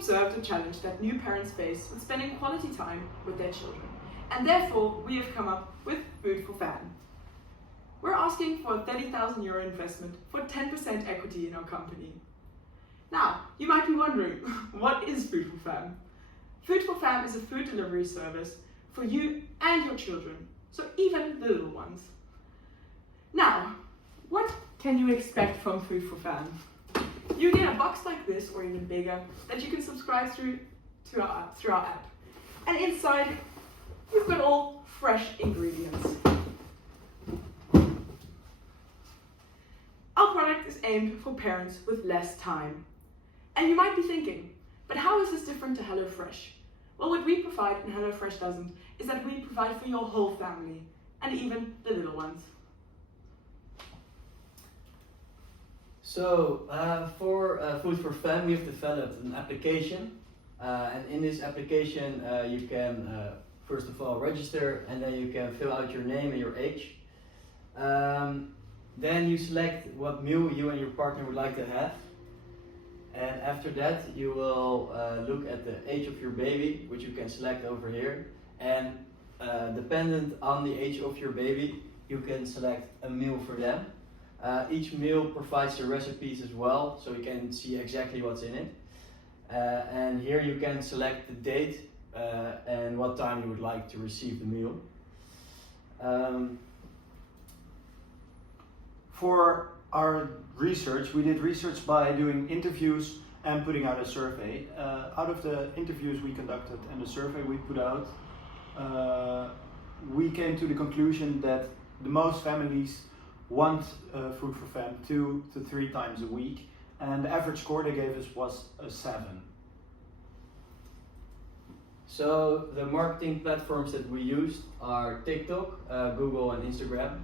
observed a challenge that new parents face with spending quality time with their children, and therefore we have come up with Food for Fam. We're asking for a €30,000 investment for 10% equity in our company. Now, you might be wondering, what is Food for Fam? Food for Fam is a food delivery service for you and your children, so even the little ones. Now, what can you expect from Food for Fam? You get a box like this, or even bigger, that you can subscribe through our app. And inside, you've got all fresh ingredients. Our product is aimed for parents with less time. And you might be thinking, but how is this different to HelloFresh? Well, what we provide and HelloFresh doesn't is that we provide for your whole family, and even the little ones. So for Food for Fam, we have developed an application, and in this application you can first of all register, and then you can fill out your name and your age. Then you select what meal you and your partner would like to have, and after that you will look at the age of your baby, which you can select over here, and dependent on the age of your baby you can select a meal for them. Each meal provides the recipes as well, so you can see exactly what's in it. And here you can select the date and what time you would like to receive the meal. For our research, we did research by doing interviews and putting out a survey. Out of the interviews we conducted and the survey we put out, we came to the conclusion that the most families want Food for Fam 2 to 3 times a week, and the average score they gave us was a 7. So the marketing platforms that we used are TikTok, Google and Instagram.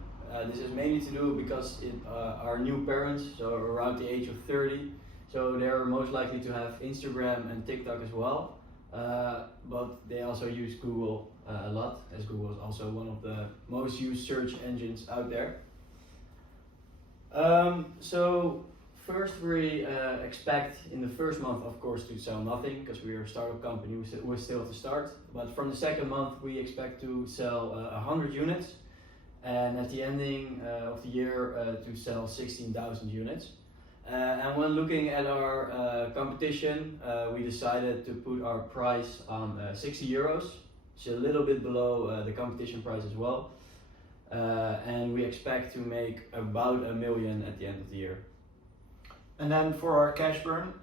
This is mainly to do because it are new parents, so around the age of 30, so they're most likely to have Instagram and TikTok as well, but they also use Google a lot, as Google is also one of the most used search engines out there. So first we expect in the first month, of course, to sell nothing, because we are a startup company, we're still at the start. But from the second month we expect to sell 100 units, and at the ending of the year to sell 16,000 units. And when looking at our competition, we decided to put our price on €60, which is a little bit below the competition price as well. And we expect to make about €1 million at the end of the year. And then for our cash burn,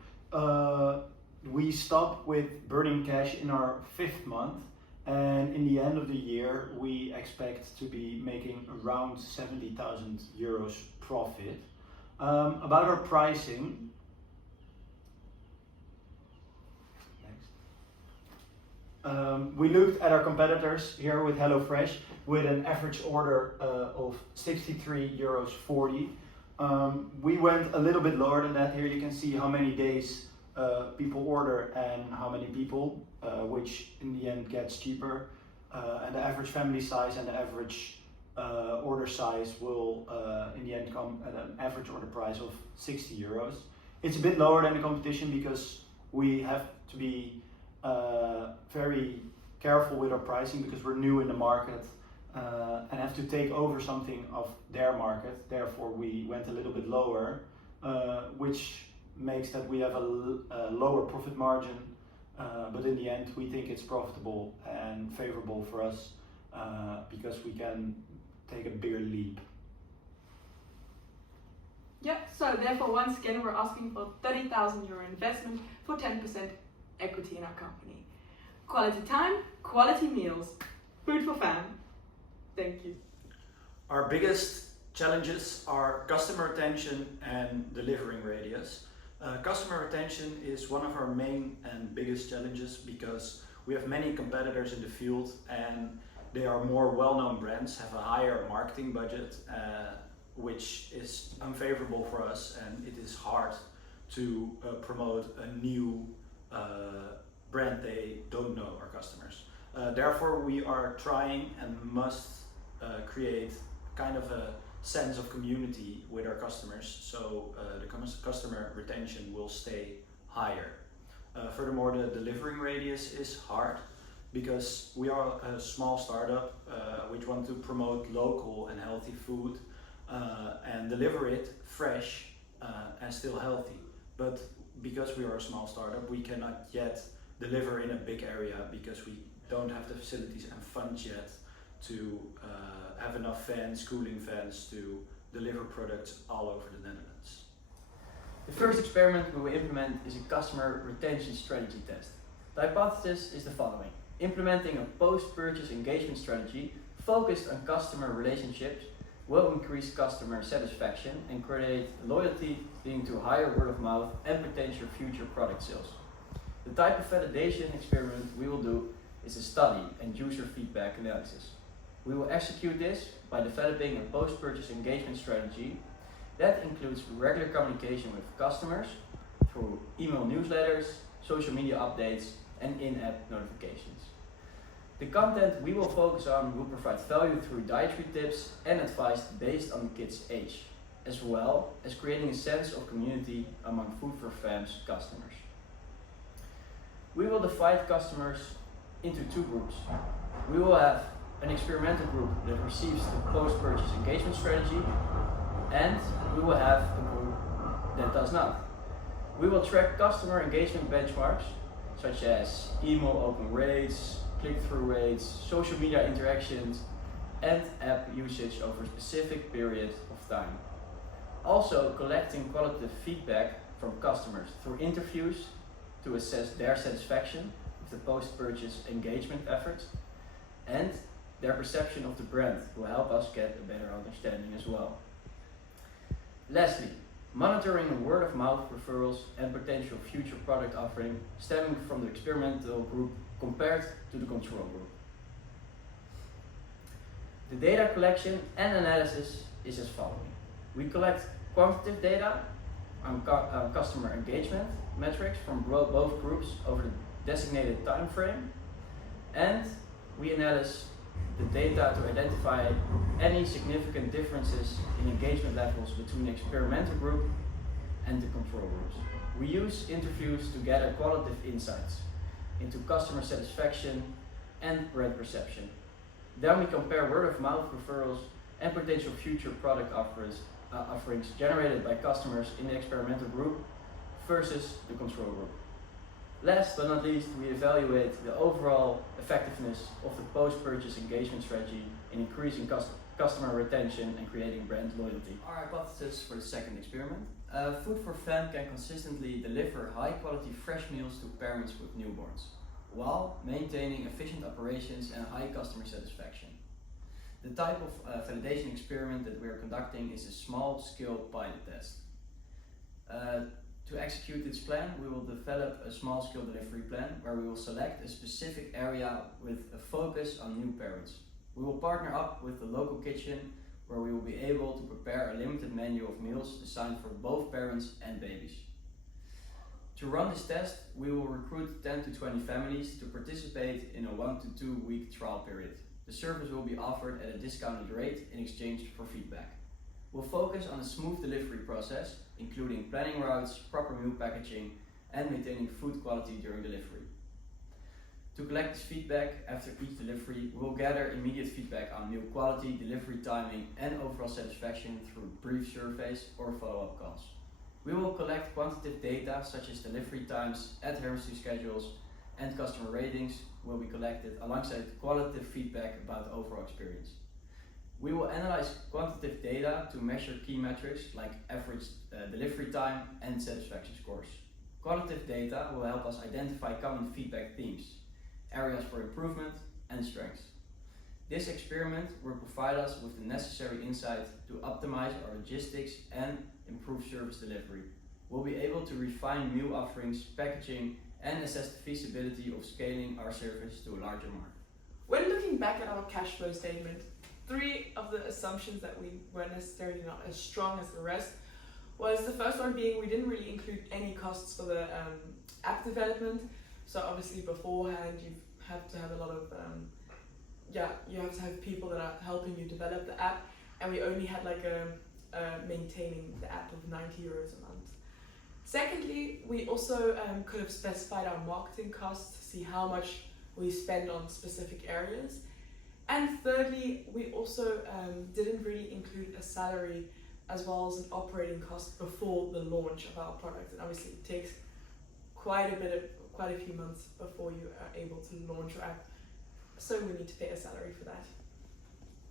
we stopped with burning cash in our 5th month, and in the end of the year we expect to be making around €70,000 profit. About our pricing, we looked at our competitors here with HelloFresh with an average order of €63.40. We went a little bit lower than that. Here you can see how many days people order and how many people, which in the end gets cheaper. And the average family size and the average order size will in the end come at an average order price of €60. It's a bit lower than the competition because we have to be very careful with our pricing, because we're new in the market and have to take over something of their market. Therefore we went a little bit lower, which makes that we have a lower profit margin, but in the end we think it's profitable and favorable for us because we can take a bigger leap. Yeah, so therefore once again we're asking for €30,000 investment for 10% equity in our company. Quality time, quality meals, Food for Fam. Thank you. Our biggest challenges are customer retention and delivering radius. Customer retention is one of our main and biggest challenges because we have many competitors in the field and they are more well-known brands, have a higher marketing budget, which is unfavorable for us, and it is hard to promote a new brand they don't know, our customers. Therefore we are trying and must create kind of a sense of community with our customers, so the customer retention will stay higher. Furthermore, the delivering radius is hard because we are a small startup which want to promote local and healthy food and deliver it fresh and still healthy. But because we are a small startup, we cannot yet deliver in a big area because we don't have the facilities and funds yet to have enough fans, cooling fans, to deliver products all over the Netherlands. The first experiment we will implement is a customer retention strategy test. The hypothesis is the following. Implementing a post-purchase engagement strategy focused on customer relationships will increase customer satisfaction and create loyalty, leading to higher word of mouth and potential future product sales. The type of validation experiment we will do is a study and user feedback analysis. We will execute this by developing a post-purchase engagement strategy that includes regular communication with customers through email newsletters, social media updates, and in-app notifications. The content we will focus on will provide value through dietary tips and advice based on the kid's age, as well as creating a sense of community among Food for Fam's customers. We will divide customers into two groups. We will have an experimental group that receives the post-purchase engagement strategy, and we will have a group that does not. We will track customer engagement benchmarks such as email open rates, click-through rates, social media interactions, and app usage over a specific period of time. Also collecting qualitative feedback from customers through interviews to assess their satisfaction with the post-purchase engagement efforts, and their perception of the brand will help us get a better understanding as well. Lastly, monitoring word of mouth referrals and potential future product offering stemming from the experimental group compared to the control group. The data collection and analysis is as following. We collect quantitative data on customer engagement metrics from both groups over the designated time frame, and we analyze the data to identify any significant differences in engagement levels between the experimental group and the control groups. We use interviews to gather qualitative insights into customer satisfaction and brand perception. Then we compare word of mouth referrals and potential future product offerings generated by customers in the experimental group versus the control group. Last but not least, we evaluate the overall effectiveness of the post-purchase engagement strategy in increasing customer retention and creating brand loyalty. Our hypothesis for the second experiment. Food for Fam can consistently deliver high-quality fresh meals to parents with newborns, while maintaining efficient operations and high customer satisfaction. The type of validation experiment that we are conducting is a small-scale pilot test. To execute this plan, we will develop a small-scale delivery plan where we will select a specific area with a focus on new parents. We will partner up with the local kitchen where we will be able to prepare a limited menu of meals designed for both parents and babies. To run this test, we will recruit 10 to 20 families to participate in a 1 to 2 week trial period. The service will be offered at a discounted rate in exchange for feedback. We'll focus on a smooth delivery process, including planning routes, proper meal packaging, and maintaining food quality during delivery. To collect this feedback after each delivery, we will gather immediate feedback on meal quality, delivery timing, and overall satisfaction through brief surveys or follow-up calls. We will collect quantitative data such as delivery times, adherence to schedules, and customer ratings will be collected alongside qualitative feedback about overall experience. We will analyze quantitative data to measure key metrics like average delivery time and satisfaction scores. Qualitative data will help us identify common feedback themes, areas for improvement, and strengths. This experiment will provide us with the necessary insight to optimize our logistics and improve service delivery. We'll be able to refine meal offerings, packaging, and assess the feasibility of scaling our service to a larger market. When looking back at our cash flow statement, 3 of the assumptions that we were necessarily not as strong as the rest was the first one being we didn't really include any costs for the app development. So obviously beforehand you have to have a lot of you have to have people that are helping you develop the app, and we only had like a maintaining the app of €90 a month. Secondly, we also could have specified our marketing costs to see how much we spend on specific areas. And thirdly, we also didn't really include a salary as well as an operating cost before the launch of our product. And obviously it takes quite a few months before you are able to launch your app. So we need to pay a salary for that.